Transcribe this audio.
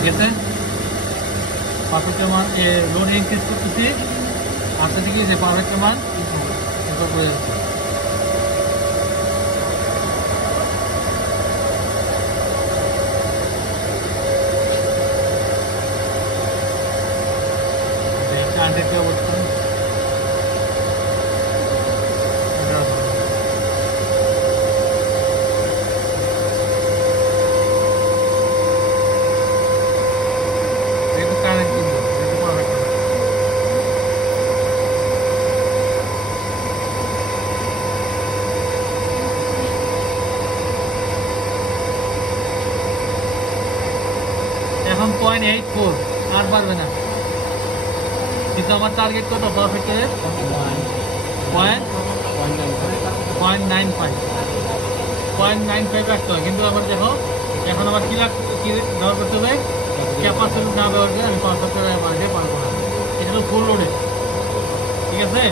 ঠিক আছে, পারফেক্টের মান লোড ইনক্রিজ করতেছি, আস্তে থেকে যে পারফেক্টের মান এরপর করে যাচ্ছে। আনডেড অবস্থা কারেন্ট কিনবো পারফেক্ট। এখন 0.84 আর পারবে না, কিন্তু আমার টার্গেট কত পারফেক্টের 0.95 রাখতে হয়। কিন্তু আবার দেখো এখন আবার কি ব্যবহার করতে হবে, ক্যাপাসিটি না ব্যবহার করে আমি পারফেক্টের বাড়িতে পারবো না, এটা তো ফুল লোডে। ঠিক আছে।